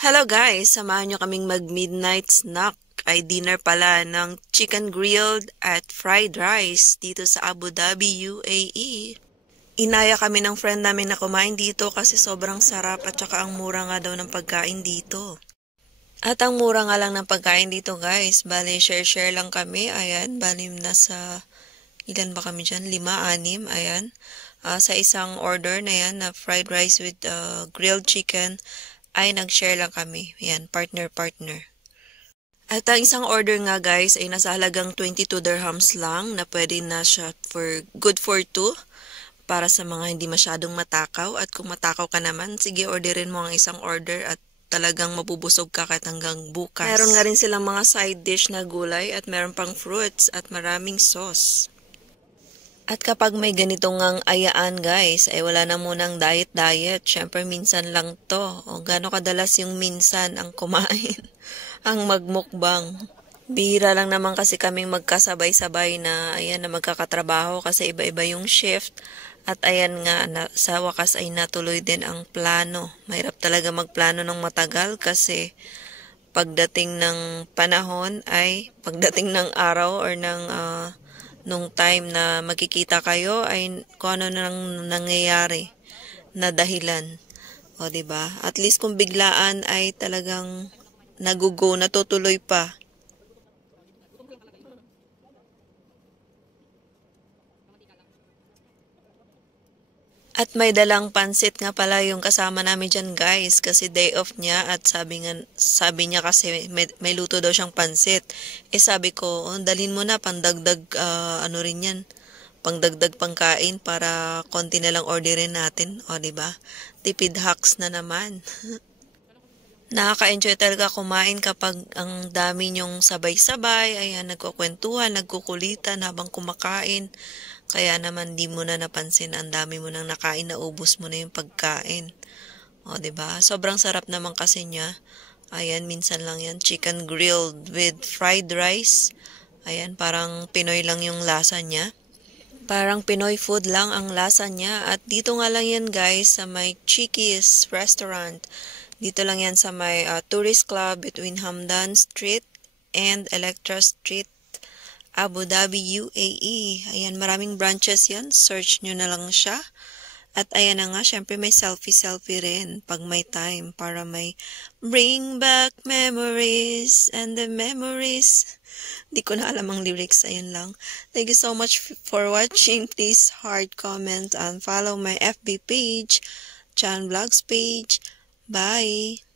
Hello guys! Samahan nyo kaming mag-midnight snack. Ay dinner pala ng chicken grilled at fried rice dito sa Abu Dhabi, UAE. Inaya kami ng friend namin na kumain dito kasi sobrang sarap at saka ang mura nga daw ng pagkain dito. At ang mura nga lang ng pagkain dito guys. Bale, share-share lang kami. Ayan, bale nasa ilan ba kami dyan? 5, 6, ayan. Sa isang order na yan na fried rice with grilled chicken ay nag-share lang kami. Yan, partner-partner. At ang isang order nga guys ay nasa halagang 22 dirhams lang na pwede na siya for good for 2 para sa mga hindi masyadong matakaw. At kung matakaw ka naman, sige orderin mo ang isang order at talagang mabubusog ka kahit hanggang bukas. Meron nga rin silang mga side dish na gulay at meron pang fruits at maraming sauce. At kapag may ganitong ngang ayaan guys, ay wala na munang diet. Syempre minsan lang to. O gaano kadalas yung minsan ang kumain, ang magmukbang. Bihira lang naman kasi kaming magkasabay-sabay na ayan na magkakatrabaho kasi iba-iba yung shift. At ayan nga, sa wakas ay natuloy din ang plano. Mahirap talaga magplano ng matagal kasi pagdating ng panahon ay pagdating ng araw or ng nung time na magkikita kayo ay kung ano nang nangyayari na dahilan. O, diba? At least kung biglaan ay talagang nagugo, natutuloy pa. At may dalang pansit nga pala yung kasama namin dyan guys kasi day off niya at sabi niya kasi may luto daw siyang pansit. Sabi ko, oh, dalhin mo na pandagdag ano rin yan. Pangdagdag pangkain para konti na lang orderin natin. O, diba? Tipid hacks na naman. Nakaka-enjoy talaga kumain kapag ang dami nyong sabay-sabay, ayan, nagkukwentuhan, nagkukulitan habang kumakain. Kaya naman di mo na napansin ang dami mo nang nakain na ubos mo na yung pagkain. O, 'di ba? Sobrang sarap naman kasi niya. Ayan, minsan lang yan, chicken grilled with fried rice. Ayan, parang Pinoy lang yung lasa niya. Parang Pinoy food lang ang lasa niya. At dito nga lang yan guys sa may Cheeky's Restaurant. Dito lang yan sa may tourist club between Hamdan Street and Electra Street, Abu Dhabi, UAE. Ayan, maraming branches yan. Search nyo na lang siya. At ayan na nga, syempre may selfie-selfie rin pag may time para may bring back memories and the memories. Di ko na alam ang lyrics, ayun lang. Thank you so much for watching. Please heart, comment, and follow my FB page, Chan Vlogs page. Bye!